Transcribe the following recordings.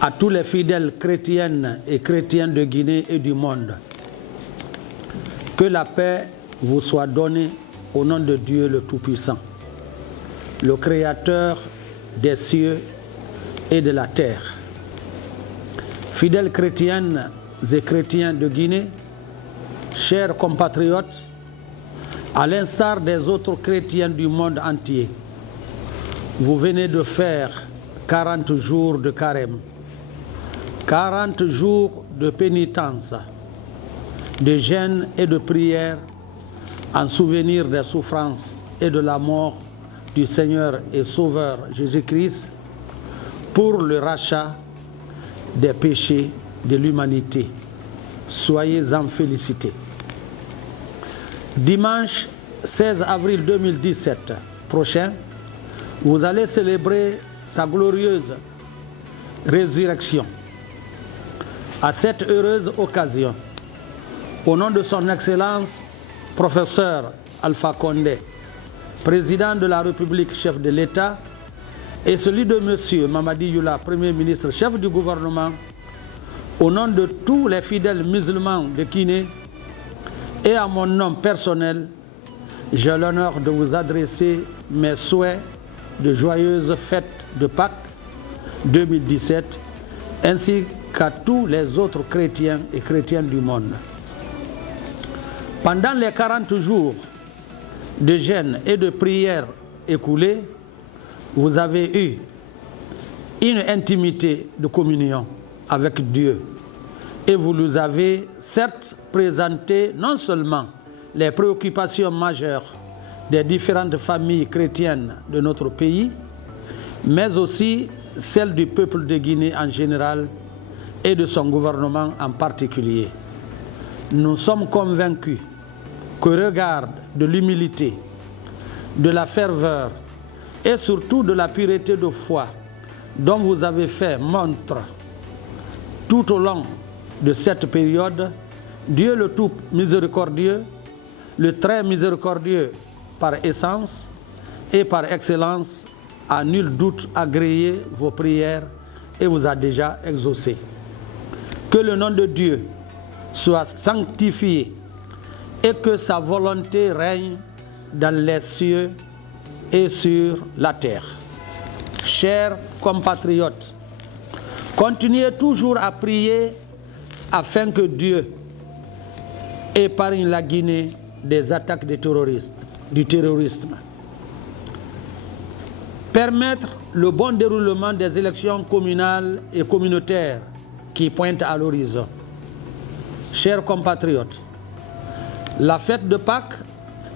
à tous les fidèles chrétiennes et chrétiens de Guinée et du monde. Que la paix vous soit donnée au nom de Dieu le Tout-Puissant, le Créateur des cieux et de la terre. Fidèles chrétiennes et chrétiens de Guinée, chers compatriotes, à l'instar des autres chrétiens du monde entier, vous venez de faire 40 jours de carême, 40 jours de pénitence, de jeûne et de prière en souvenir des souffrances et de la mort du Seigneur et Sauveur Jésus-Christ pour le rachat des péchés de l'humanité. Soyez-en félicités. Dimanche 16 avril 2017 prochain, vous allez célébrer sa glorieuse résurrection. À cette heureuse occasion, au nom de son Excellence, professeur Alpha Condé, président de la République, chef de l'État, et celui de M. Mamadi Youla, Premier ministre, chef du gouvernement, au nom de tous les fidèles musulmans de Guinée et à mon nom personnel, j'ai l'honneur de vous adresser mes souhaits de joyeuses fêtes de Pâques 2017, ainsi qu'à tous les autres chrétiens et chrétiennes du monde. Pendant les 40 jours de jeûne et de prière écoulés, vous avez eu une intimité de communion avec Dieu et vous nous avez certes présenté non seulement les préoccupations majeures des différentes familles chrétiennes de notre pays, mais aussi celles du peuple de Guinée en général et de son gouvernement en particulier. Nous sommes convaincus qu'au regard de l'humilité, de la ferveur et surtout de la pureté de foi dont vous avez fait montre tout au long de cette période, Dieu le tout miséricordieux, le très miséricordieux par essence et par excellence, a nul doute agréé vos prières et vous a déjà exaucé. Que le nom de Dieu soit sanctifié et que sa volonté règne dans les cieux et sur la terre. Chers compatriotes, continuez toujours à prier afin que Dieu épargne la Guinée des attaques des terroristes, du terrorisme. Permettre le bon déroulement des élections communales et communautaires qui pointent à l'horizon. Chers compatriotes, la fête de Pâques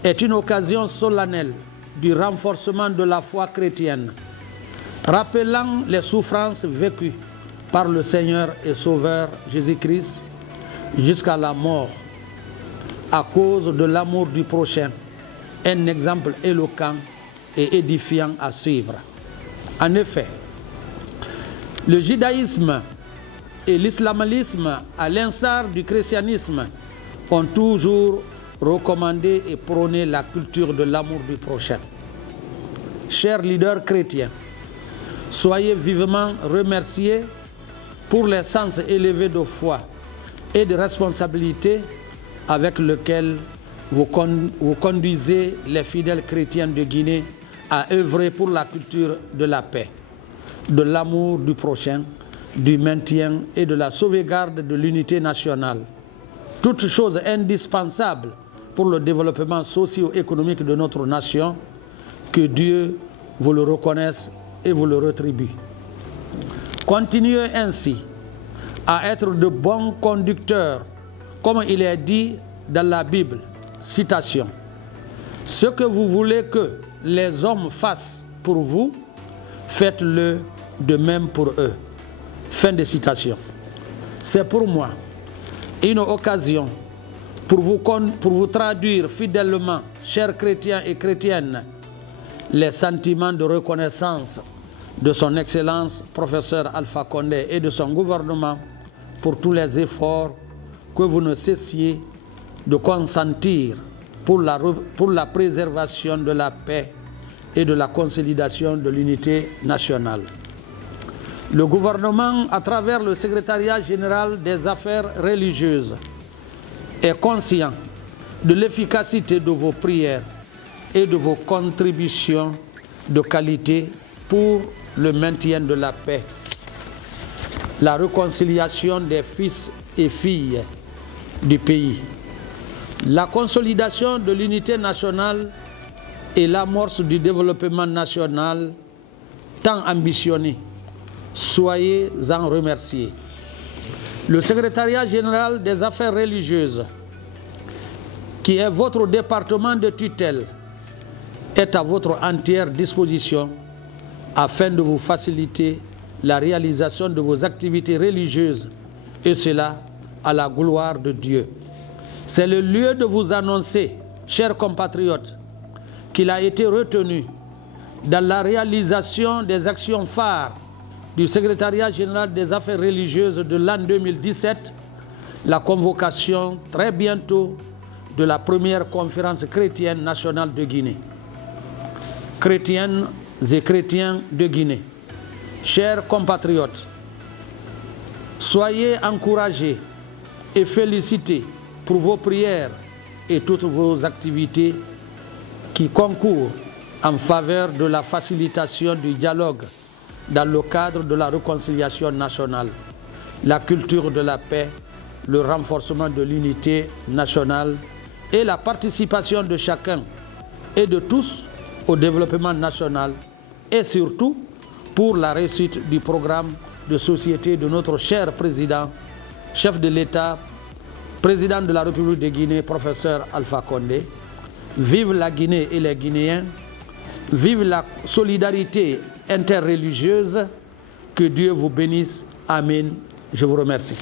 est une occasion solennelle du renforcement de la foi chrétienne, rappelant les souffrances vécues par le Seigneur et Sauveur Jésus-Christ jusqu'à la mort à cause de l'amour du prochain, un exemple éloquent et édifiant à suivre. En effet, le judaïsme et l'islamisme, à l'instar du christianisme, ont toujours recommandé et prôné la culture de l'amour du prochain. Chers leaders chrétiens, soyez vivement remerciés pour les sens élevés de foi et de responsabilité avec lequel vous conduisez les fidèles chrétiens de Guinée à œuvrer pour la culture de la paix, de l'amour du prochain, du maintien et de la sauvegarde de l'unité nationale. Toutes choses indispensables pour le développement socio-économique de notre nation, que Dieu vous le reconnaisse et vous le rétribue. Continuez ainsi à être de bons conducteurs, comme il est dit dans la Bible, citation, « Ce que vous voulez que les hommes fassent pour vous, faites-le de même pour eux. » Fin de citation. C'est pour moi une occasion pour vous traduire fidèlement, chers chrétiens et chrétiennes, les sentiments de reconnaissance de son Excellence, professeur Alpha Condé, et de son gouvernement pour tous les efforts que vous ne cessiez de consentir pour la préservation de la paix et de la consolidation de l'unité nationale. Le gouvernement, à travers le secrétariat général des affaires religieuses, est conscient de l'efficacité de vos prières et de vos contributions de qualité pour le maintien de la paix, la réconciliation des fils et filles du pays, la consolidation de l'unité nationale et l'amorce du développement national tant ambitionné. Soyez en remerciés. Le secrétariat général des affaires religieuses, qui est votre département de tutelle, est à votre entière disposition afin de vous faciliter la réalisation de vos activités religieuses, et cela à la gloire de Dieu. C'est le lieu de vous annoncer, chers compatriotes, qu'il a été retenu dans la réalisation des actions phares du secrétariat général des affaires religieuses de l'an 2017, la convocation très bientôt de la première conférence chrétienne nationale de Guinée. Chrétiennes et chrétiens de Guinée, chers compatriotes, soyez encouragés et félicités pour vos prières et toutes vos activités qui concourent en faveur de la facilitation du dialogue dans le cadre de la réconciliation nationale, la culture de la paix, le renforcement de l'unité nationale et la participation de chacun et de tous au développement national, et surtout pour la réussite du programme de société de notre cher président, chef de l'État, président de la République de Guinée, professeur Alpha Condé. Vive la Guinée et les Guinéens, vive la solidarité interreligieuse, que Dieu vous bénisse. Amen. Je vous remercie.